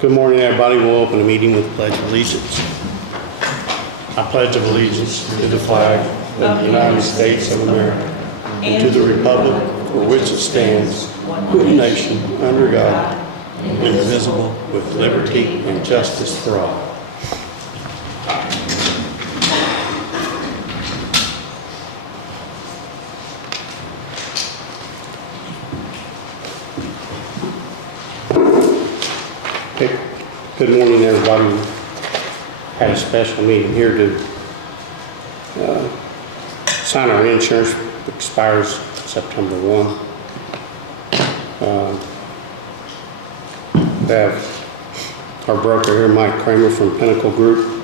Good morning, everybody. We'll open the meeting with the Pledge of Allegiance. I pledge of allegiance to the flag of the United States of America and to the republic for which it stands, one nation, under God, indivisible, with liberty and justice for all. Okay. Good morning, everybody. We had a special meeting here to sign our insurance. Expires September 1. We have our broker here, Mike Kramer from Pinnacle Group,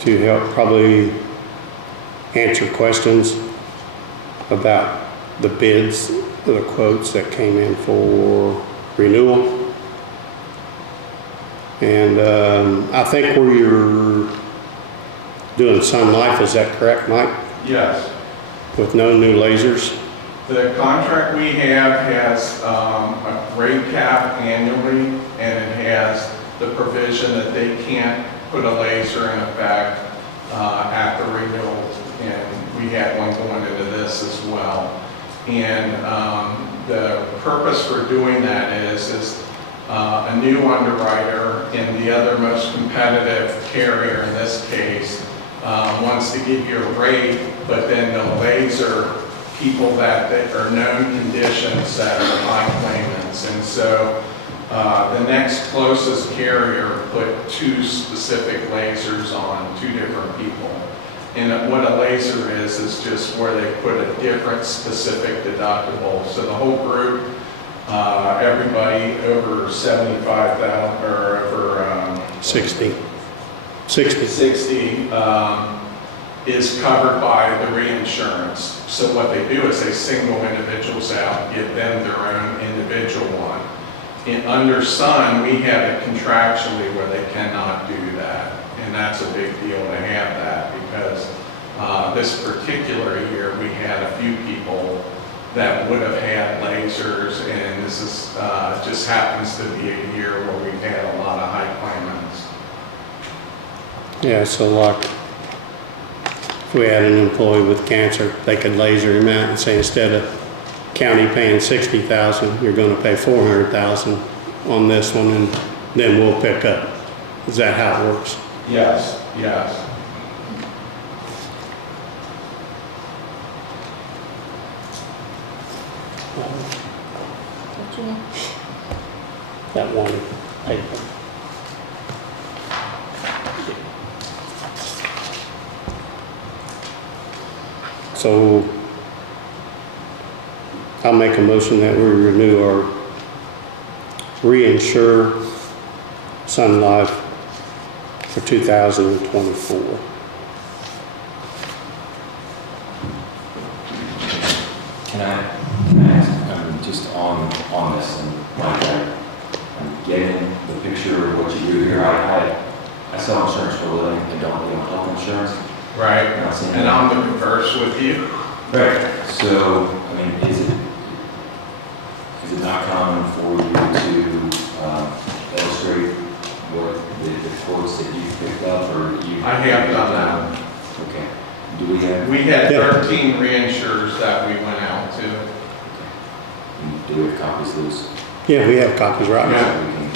to help probably answer questions about the bids, the quotes that came in for renewal. And I think we're doing SunLife, is that correct, Mike? Yes. With no new lasers? The contract we have has a rate cap annually, and it has the provision that they can't put a laser in effect at the renewal. And we had one going into this as well. And the purpose for doing that is a new underwriter and the other most competitive carrier in this case wants to give you a rate, but then the laser people that are known conditions that are high claimants. And so the next closest carrier put two specific lasers on two different people. And what a laser is just where they put a different specific deductible. So the whole group, everybody over 75,000 or over 60 is covered by the reinsurance. So what they do is they single individuals out, give them their own individual one. Under Sun, we have it contractually where they cannot do that. And that's a big deal to have that because this particular year we had a few people that would have had lasers, and this is just happens to be a year where we've had a lot of high claimants. Yeah, so like if we had an employee with cancer, they could laser him out and say instead of county paying $60,000, you're going to pay $400,000 on this one, and then we'll pick up. Is that how it works? Yes, yes. That one paper. So I'll make a motion that we renew our reinsure SunLife for 2024. Can I ask, just on this, and like I'm getting the picture of what you do here. I sell insurance for a living. I don't deal with health insurance. Right, and I'm the converse with you. Right. So, I mean, is it not common for you to illustrate what the quotes that you picked up, or you? I have done that. Okay. Do we have? We had 13 reinsurers that we went out to. Do we have copies of those? Yeah, we have copies right now. Yeah.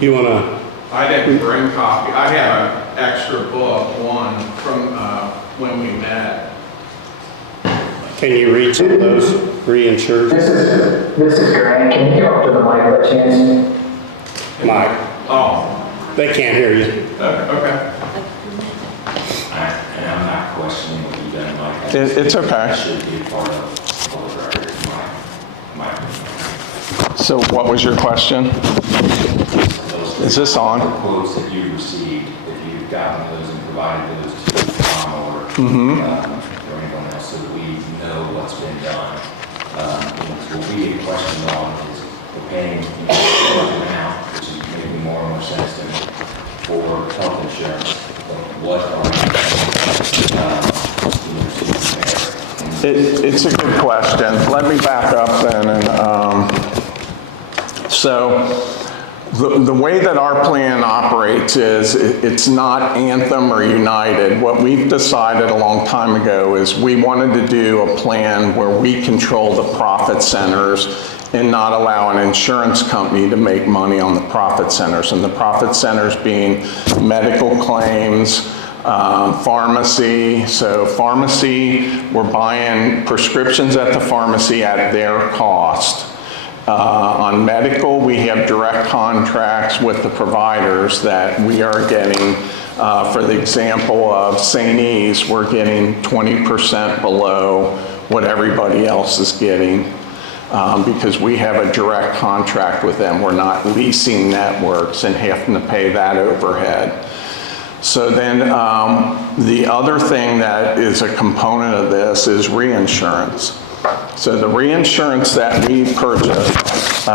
You want to? I didn't bring copy. I have an extra book, one from when we met. Can you read some of those reinsurers? This is Grant. Can you come up to the mic by chance? Mike. Oh. They can't hear you. Okay. And I'm not questioning what you've done, Mike. It's okay. That should be a part of all the record, my opinion. So what was your question? Is this on? The quotes that you received, if you've gotten those and provided those to Tom or anyone else, so that we know what's been done. What we get questioned on is we're paying a certain amount, which is making more and more sense to me, for health insurance. But what are It's a good question. Let me back up then. And So the way that our plan operates is it's not Anthem or United. What we've decided a long time ago is we wanted to do a plan where we control the profit centers and not allow an insurance company to make money on the profit centers. And the profit centers being medical claims, pharmacy. So pharmacy, we're buying prescriptions at the pharmacy at their cost. On medical, we have direct contracts with the providers that we are getting, for the example of St. E's, we're getting 20% below what everybody else is getting because we have a direct contract with them. We're not leasing networks and having to pay that overhead. So then the other thing that is a component of this is reinsurance. So the reinsurance that we purchased,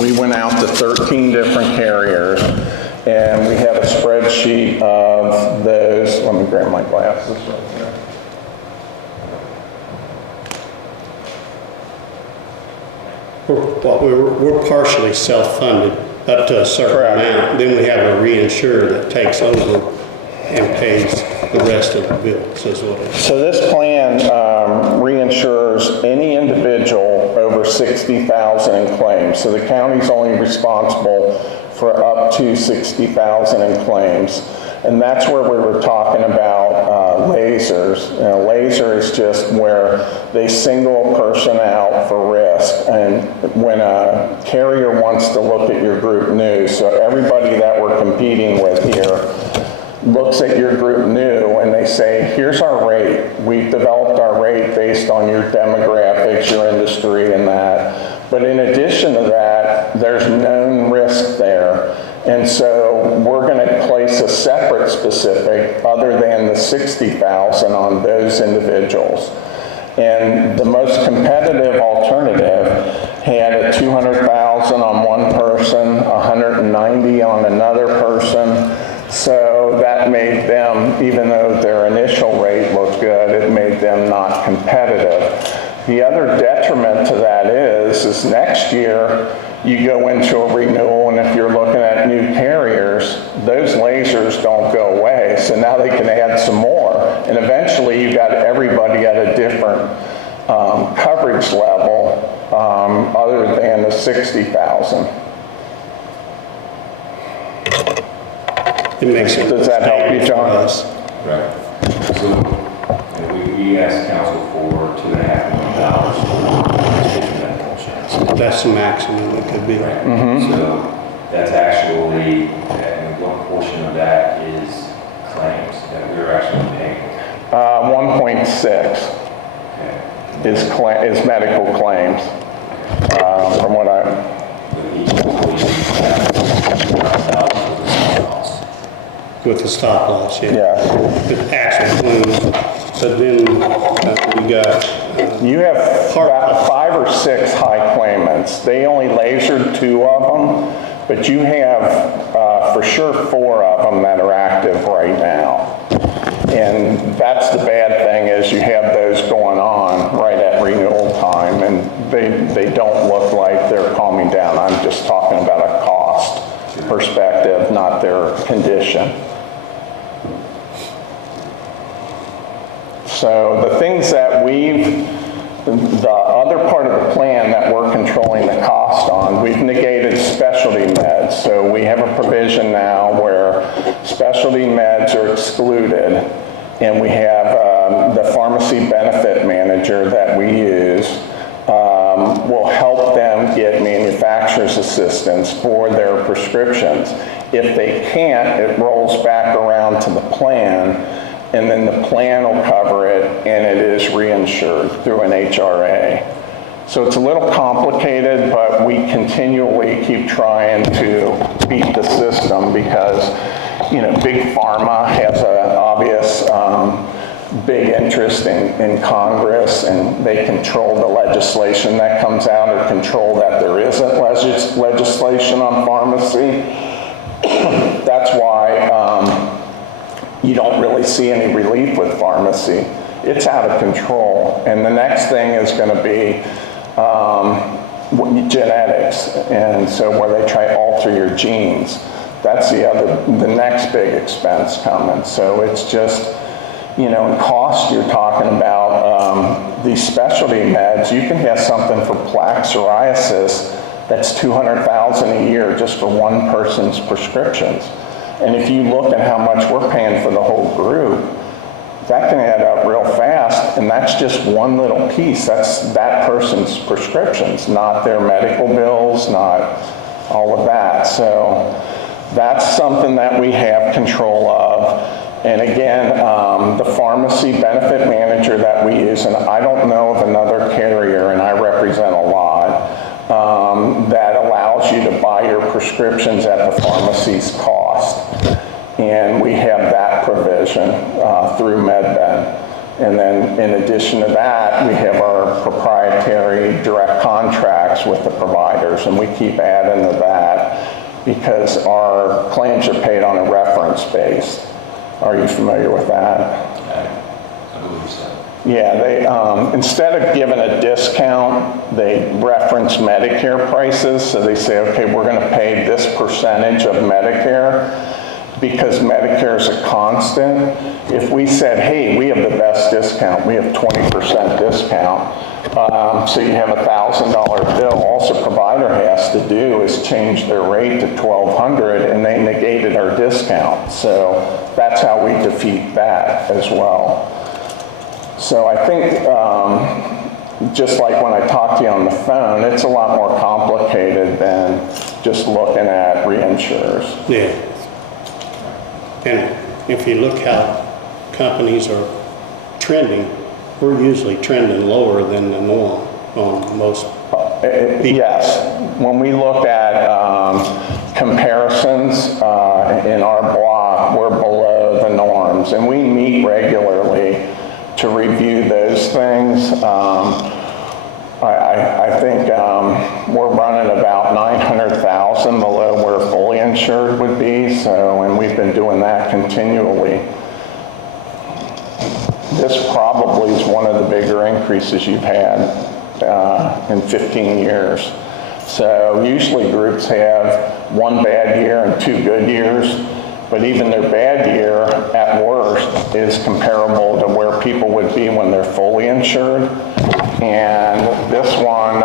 we went out to 13 different carriers, and we have a spreadsheet of those. Let me grab my glasses right here. We're partially self-funded up to a certain amount. Then we have a reinsurer that takes over and pays the rest of the bills, is what it is. So this plan reinsures any individual over 60,000 in claims. So the county's only responsible for up to 60,000 in claims. And that's where we were talking about lasers. You know, laser is just where they single a person out for risk. And when a carrier wants to look at your group news, so everybody that we're competing with here looks at your group new and they say, here's our rate. We've developed our rate based on your demographics, your industry, and that. But in addition to that, there's known risk there. And so we're going to place a separate specific other than the 60,000 on those individuals. And the most competitive alternative had a 200,000 on one person, 190 on another person. So that made them, even though their initial rate looked good, it made them not competitive. The other detriment to that is next year you go into a renewal, and if you're looking at new carriers, those lasers don't go away. So now they can add some more. And eventually you got everybody at a different coverage level other than the 60,000. It makes it. Does that help you, John? Right. So we asked council for $2.5 million for medical insurance. That's the maximum it could be. Right. So that's actually, and what portion of that is claims that we're actually paying? 1.6 is medical claims. From what With the stop loss, yeah. yeah. The actual claims, but then we got, You have about 5 or 6 high claimants. They only lasered 2 of them, but you have for sure 4 of them that are active right now. And that's the bad thing is you have those going on right at renewal time, and they don't look like they're calming down. I'm just talking about a cost perspective, not their condition. So the things that the other part of the plan that we're controlling the cost on, we've negated specialty meds. So we have a provision now where specialty meds are excluded, and we have the pharmacy benefit manager that we use will help them get manufacturer's assistance for their prescriptions. If they can't, it rolls back around to the plan, and then the plan will cover it, and it is reinsured through an HRA. So it's a little complicated, but we continually keep trying to beat the system because, big pharma has an obvious big interest in Congress, and they control the legislation that comes out or control that there isn't legislation on pharmacy. That's why you don't really see any relief with pharmacy. It's out of control. And the next thing is going to be genetics, and so where they try to alter your genes. That's the next big expense coming. So it's just, in cost, you're talking about these specialty meds. You can have something for plaque psoriasis that's $200,000 a year just for one person's prescriptions. And if you look at how much we're paying for the whole group, that can add up real fast, and that's just one little piece. That's that person's prescriptions, not their medical bills, not all of that. So that's something that we have control of. And again, the pharmacy benefit manager that we use, and I don't know of another carrier, and I represent a lot, that allows you to buy your prescriptions at the pharmacy's cost. And we have that provision through MedBen. And then in addition to that, we have our proprietary direct contracts with the providers, and we keep adding to that because our claims are paid on a reference base. Are you familiar with that? I believe so. Yeah, they instead of giving a discount, they reference Medicare prices. So they say, okay, we're going to pay this percentage of Medicare because Medicare is a constant. If we said, hey, we have the best discount, we have 20% discount, so you have a $1,000 bill, all the provider has to do is change their rate to $1,200, and they negated our discount. So that's how we defeat that as well. So I think, just like when I talked to you on the phone, it's a lot more complicated than just looking at reinsurers. Yeah. And if you look how companies are trending, we're usually trending lower than the norm on most people. Yes. When we look at comparisons in our block, we're below the norms, and we meet regularly to review those things. I think we're running about 900,000 below where fully insured would be, so, and we've been doing that continually. This probably is one of the bigger increases you've had in 15 years. So usually groups have one bad year and two good years, but even their bad year at worst is comparable to where people would be when they're fully insured. And this one,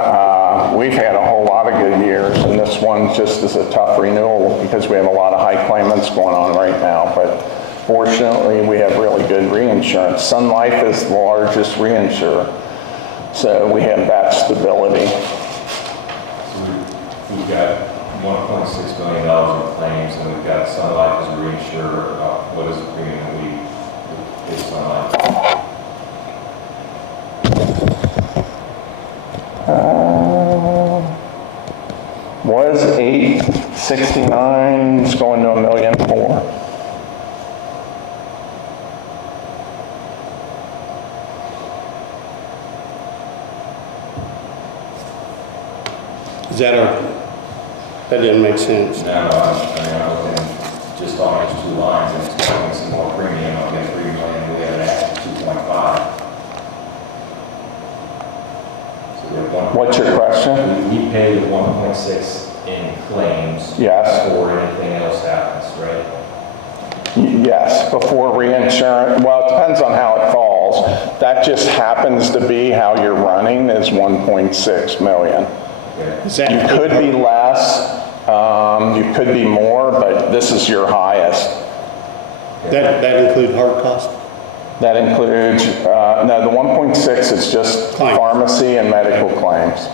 we've had a whole lot of good years, and this one just is a tough renewal because we have a lot of high claimants going on right now. But fortunately, we have really good reinsurance. SunLife is the largest reinsurer, so we have that stability. So we've got $1.6 million in claims, and we've got SunLife as a reinsurer. What is the premium that we pay SunLife? Was $869, it's going to $1.4 million. Is that that didn't make sense. No, I'm looking just on those two lines, and it's costing some more premium. I'm getting $3 million, we have an ask of 2.5. So we have one. What's your question? We pay the 1.6 in claims. Yes. Before anything else happens, right? Yes, before reinsurance. Well, it depends on how it falls. That just happens to be how you're running is 1.6 million. Okay. Is that You could be less, you could be more, but this is your highest. that include hard cost? That includes, no, the 1.6 is just Claims. pharmacy and medical claims.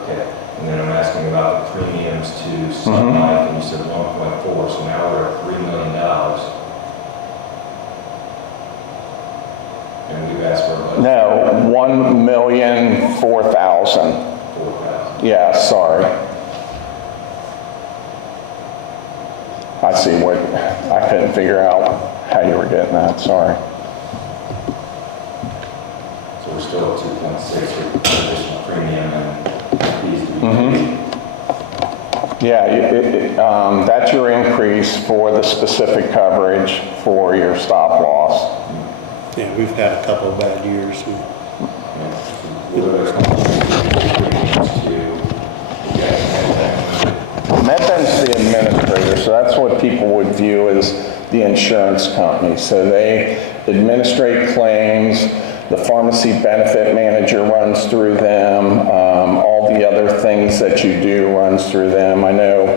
Okay. And then I'm asking about the premiums to SunLife, and you said 1.4, so now we're at $3 million. And we've asked for about No, 1,004,000. 4,000. Yeah, sorry. I see what, I couldn't figure out how you were getting that, sorry. So we're still at 2.6 with additional premium and fees to be paid. Yeah, that's your increase for the specific coverage for your stop loss. Yeah, we've had a couple of bad years. What are those premiums to MedBen's the administrator, so that's what people would view as the insurance company. So they administrate claims, the pharmacy benefit manager runs through them, all the other things that you do runs through them. I know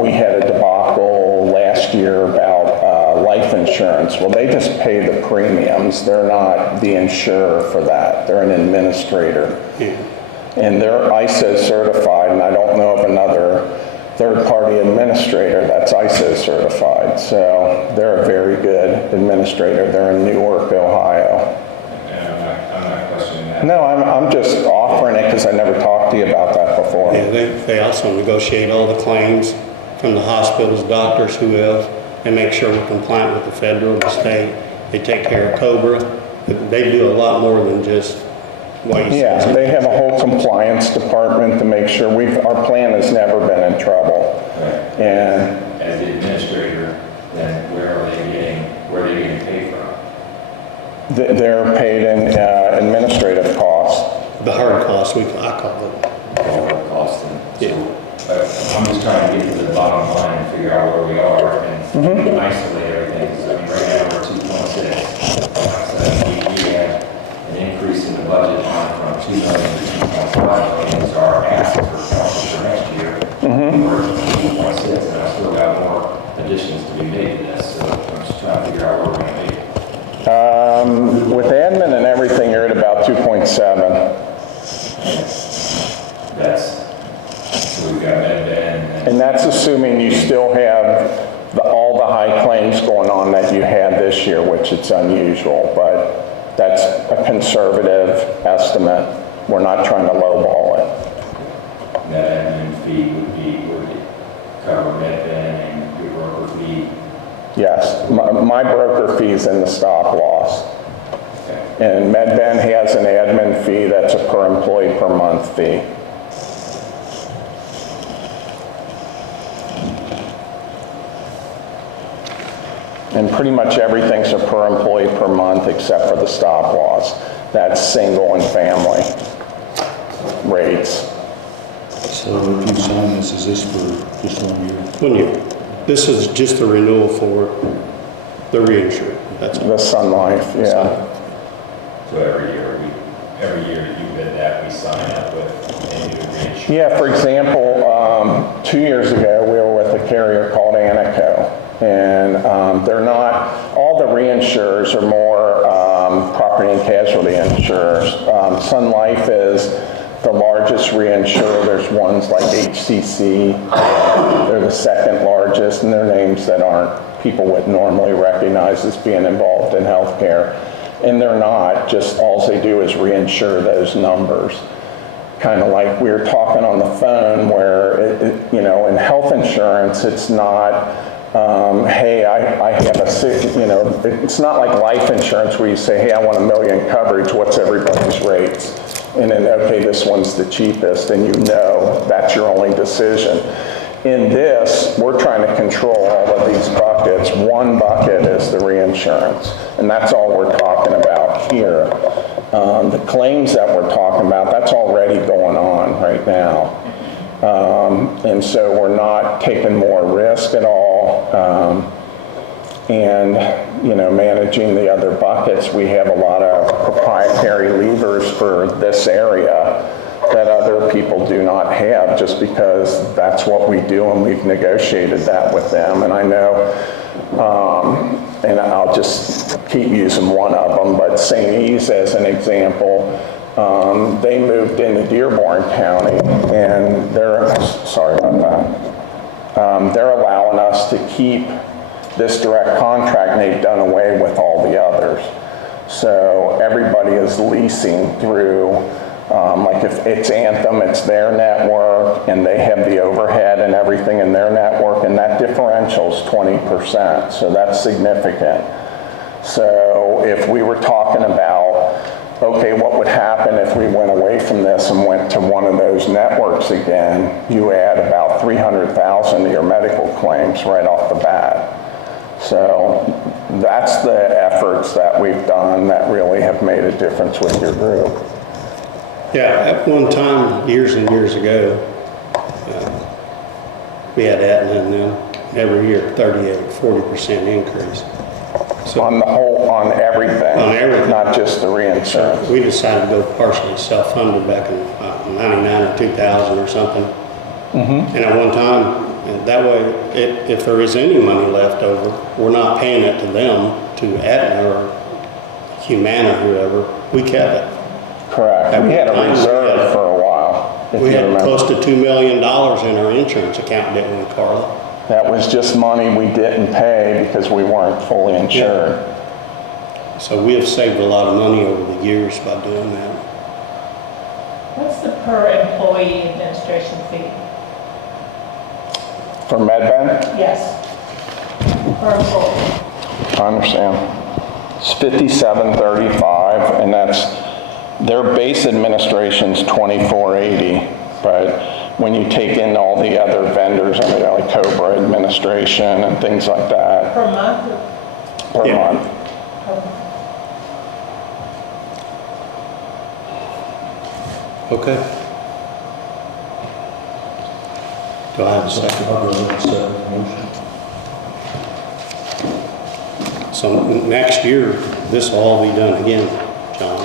we had a debacle last year about life insurance. Well, they just pay the premiums. They're not the insurer for that. They're an administrator. Yeah. And they're ISO certified, and I don't know of another third-party administrator that's ISO certified. So they're a very good administrator. They're in Newark, Ohio. And I'm not questioning that. No, I'm just offering it because I never talked to you about that before. Yeah, they also negotiate all the claims from the hospitals, doctors, who else, and make sure we're compliant with the federal, the state. They take care of COBRA. They do a lot more than just waste. Yeah, they have a whole compliance department to make sure our plan has never been in trouble. Right. And As the administrator, then where are they getting paid from? they're paid in administrative costs. The hard costs, I call it. All the costs and Yeah. I'm just trying to get to the bottom line and figure out where we are and isolate everything. Because I mean, right now we're 2.6. So we have an increase in the budget line from 2 million to 2.5 million is our ask for next year. We're 2.6, and I still got more additions to be made to this. So I'm just trying to figure out where we're going to be. With admin and everything, you're at about 2.7. So we've got MedBen And that's assuming you still have all the high claims going on that you had this year, which it's unusual, but that's a conservative estimate. We're not trying to lowball it. that admin fee would cover MedBen and your broker fee. Yes, my broker fee's in the stop loss. Okay. And MedBen has an admin fee that's a per employee per month fee. And pretty much everything's a per employee per month except for the stop loss. That's single and family rates. So if you sign this, is this for just 1 year? 1 year. This is just a renewal for the reinsurance. That's all. The SunLife, yeah. So every year that you bid that, we sign up with a new reinsurance. Yeah, for example, 2 years ago, we were with a carrier called Anico. And they're not, all the reinsurers are more property and casualty insurers. SunLife is the largest reinsurer. There's ones like HCC. They're the second largest, and they're names that people would normally recognize as being involved in healthcare. And they're not, just all they do is reinsure those numbers. Kind of like we were talking on the phone where, in health insurance, it's not, hey, I have it's not like life insurance where you say, hey, I want $1 million coverage, what's everybody's rates? And then, okay, this one's the cheapest, and that's your only decision. In this, we're trying to control all of these buckets. One bucket is the reinsurance, and that's all we're talking about here. The claims that we're talking about, that's already going on right now. And so we're not taking more risk at all. Managing the other buckets, we have a lot of proprietary levers for this area that other people do not have, just because that's what we do, and we've negotiated that with them. And I know, and I'll just keep using one of them, but St. E's as an example, they moved into Dearborn County, and they're allowing us to keep this direct contract, and they've done away with all the others. So everybody is leasing through, like if it's Anthem, it's their network, and they have the overhead and everything in their network, and that differential's 20%, so that's significant. So if we were talking about, okay, what would happen if we went away from this and went to one of those networks again, you add about $300,000 to your medical claims right off the bat. So that's the efforts that we've done that really have made a difference with your group. Yeah, at one time, years and years ago, We had Atlanta and them every year, 40% increase. So On the whole, on everything? On everything. Not just the reinsurance? we decided to go partially self-funded back in 99 or 2000 or something. And at one time, and that way, if there is any money left over, we're not paying it to them, to Aetna or Humana, whoever. We kept it. Correct. We had a reserve for a while, if We you had remember. close to $2 million in our insurance account, didn't we, Carla? That was just money we didn't pay because we weren't fully insured. So we have saved a lot of money over the years by doing that. What's the per employee administration fee? For MedBen, Yes. Per employee. I understand. It's $57.35, and that's, their base administration's $24.80, but when you take in all the other vendors, I mean, like Cobra administration and things like that, Per month? per Yeah. month. Okay. Do I have a second? I'll go ahead and set the motion. So next year, this will all be done again, John.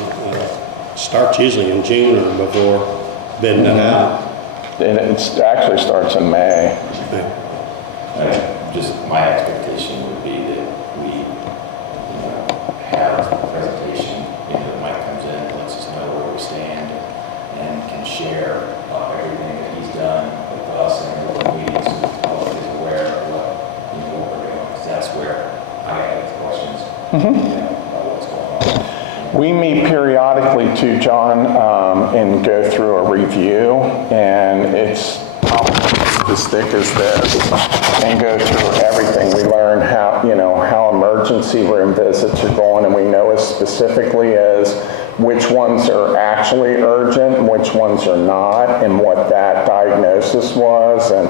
Starts usually in June or before bidding it out. And it actually starts in May. Just my expectation would be that we, have a presentation, that Mike comes in, lets us know where we stand, and can share everything that he's done with us and the meetings, so the public is aware of what we're doing, because that's where I have questions, about what's going on. We meet periodically too, John, and go through a review, and it's as thick as this, and go through everything. We learn how emergency room visits are going, and we know as specifically as which ones are actually urgent and which ones are not, and what that diagnosis was. And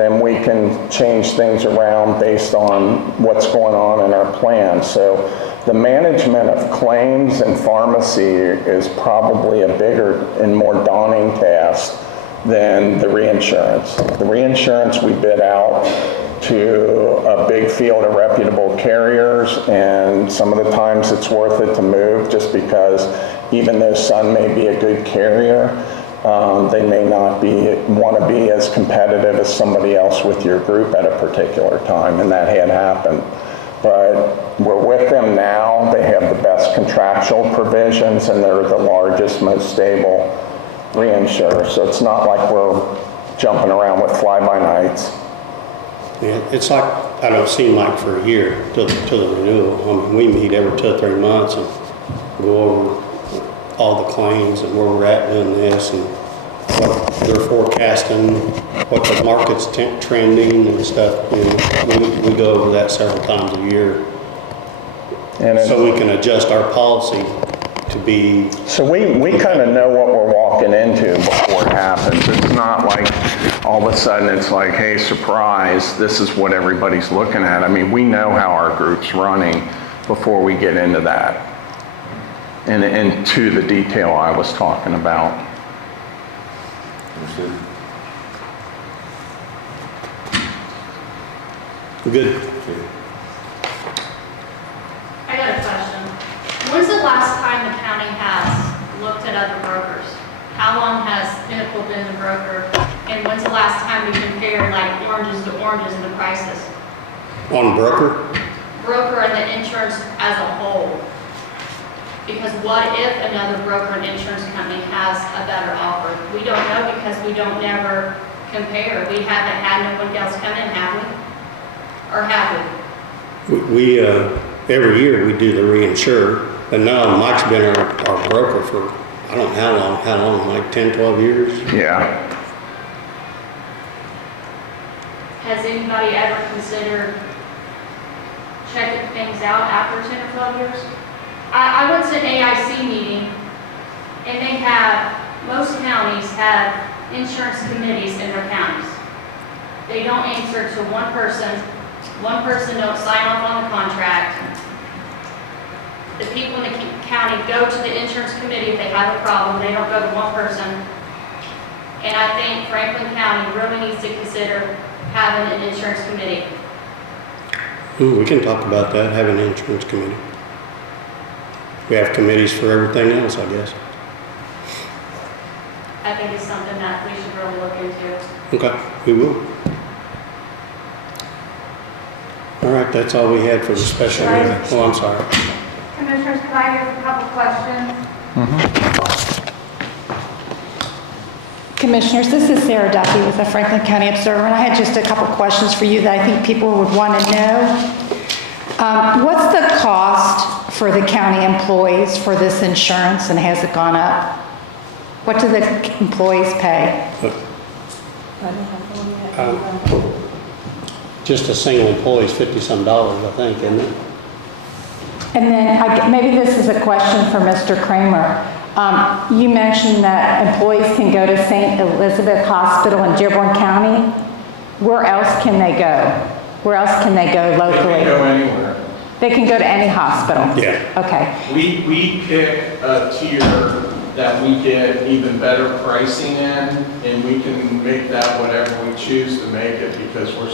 then we can change things around based on what's going on in our plan. So the management of claims and pharmacy is probably a bigger and more daunting task than the reinsurance. The reinsurance we bid out to a big field of reputable carriers, and some of the times it's worth it to move just because even though Sun may be a good carrier, they may not want to be as competitive as somebody else with your group at a particular time, and that had happened. But we're with them now. They have the best contractual provisions, and they're the largest, most stable reinsurer. So it's not like we're jumping around with fly-by-nights. Yeah, it's like, I don't see Mike for a year till the renewal. I mean, we meet every 2 or 3 months and go over all the claims and where we're at doing this and what they're forecasting, what the market's trending and stuff. We go over that several times a year. And So we can adjust our policy to be, so we kind of know what we're walking into before it happens. It's not like all of a sudden it's like, hey, surprise, this is what everybody's looking at. I mean, we know how our group's running before we get into that. And to the detail I was talking about. Understood. good. I got a question. When's the last time the county has looked at other brokers? How long has Pinnacle been the broker? And when's the last time we compared like oranges to oranges in the prices? On broker, Broker and the insurance as a whole. Because what if another broker and insurance company has a better offer? We don't know because we don't never compare. We haven't had no one else come in, have we? Or have we? we every year we do the reinsure, but now Mike's been our broker for, I don't know how long, like 10, 12 years? Yeah. Has anybody ever considered checking things out after 10 or 12 years? I went to an AIC meeting, and they have, most counties have insurance committees in their counties. They don't answer to one person don't sign off on the contract. The people in the county go to the insurance committee if they have a problem, they don't go to one person. And I think Franklin County really needs to consider having an insurance committee. Ooh, we can talk about that, having an insurance committee. We have committees for everything else, I guess. I think it's something that we should really look into. Okay, we will. All right, that's all we had for the special meeting. Oh, I'm sorry. Commissioners, can I ask a couple questions? Commissioners, this is Sarah Duffy with the Franklin County Observer, and I had just a couple questions for you that I think people would want to know. What's the cost for the county employees for this insurance, and has it gone up? What do the employees pay? Just a single employee is $50-some, I think, isn't it? And then maybe this is a question for Mr. Kramer. You mentioned that employees can go to St. Elizabeth Hospital in Dearborn County. Where else can they go? Where else can they go They locally? can go anywhere. They can go to any hospital? Yeah. Okay. We pick a tier that we get even better pricing in, and we can make that whatever we choose to make it, because we're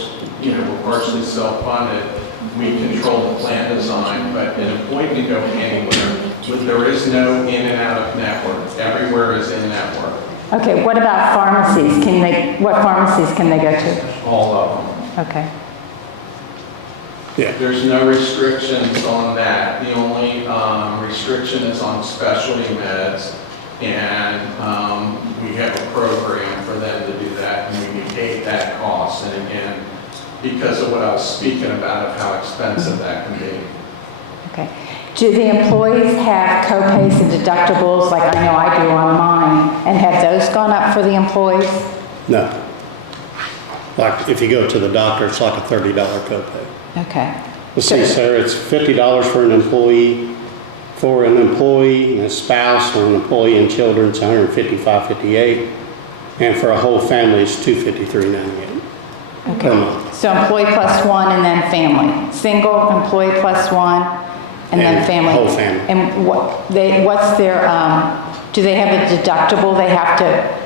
partially self-funded. We control the plan design, but an employee can go anywhere. There is no in and out of network. Everywhere is in network. Okay, what about pharmacies? What pharmacies can they go to? All of them. Okay. Yeah. There's no restrictions on that. The only restriction is on specialty meds, and we have a program for them to do that, and we negate that cost. And again, because of what I was speaking about, of how expensive that can be. Okay. Do the employees have co-pays and deductibles like I know I do on mine? And have those gone up for the employees? No. Like, if you go to the doctor, it's like a $30 copay. Okay. Let's see, Sarah, it's $50 for an employee. For an employee and a spouse, or an employee and children, it's $155.58. And for a whole family, it's $253.98 per month. So employee plus one and then family. Single employee plus one and then And family. whole family. And what's their, do they have a deductible they have to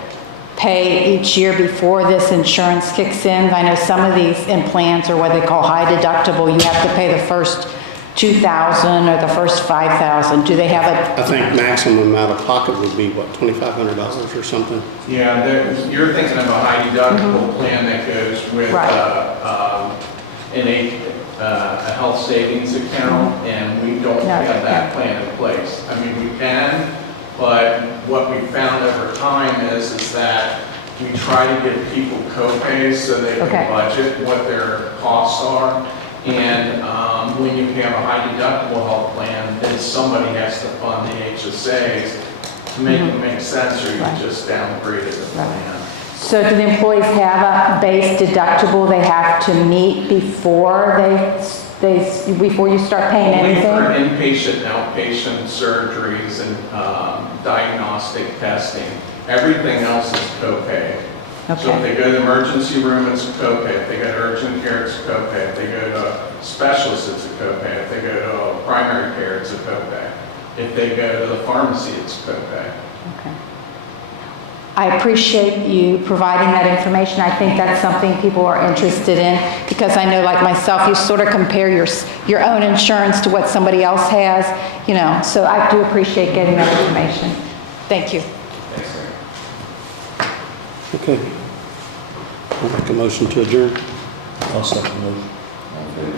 pay each year before this insurance kicks in? I know some of these plans are what they call high deductible. You have to pay the first $2,000 or the first $5,000. Do they have I think maximum out of pocket would be, what, $2,500 or something? Yeah, you're thinking of a high deductible plan that goes with Right. a health savings account, and we don't No, have that okay. plan in place. I mean, we can, but what we found over time is that we try to give people co-pays so they Okay. can budget what their costs are. And when you have a high deductible health plan, then somebody has to fund the HSAs to make it make sense, or you Right. just downgraded the plan. So do the employees have a base deductible they have to meet before before you start paying Only anything? for inpatient, outpatient surgeries and diagnostic testing. Everything else is copay. So if Okay. they go to the emergency room, it's a copay. If they go to urgent care, it's a copay. If they go to a specialist, it's a copay. If they go to a primary care, it's a copay. If they go to the pharmacy, it's a copay. Okay. I appreciate you providing that information. I think that's something people are interested in, because I know, like myself, you sort of compare your own insurance to what somebody else has, so I do appreciate getting that information. Thank you. Thanks, sir. Okay. I'll make a motion to adjourn. I'll second that. All in favor?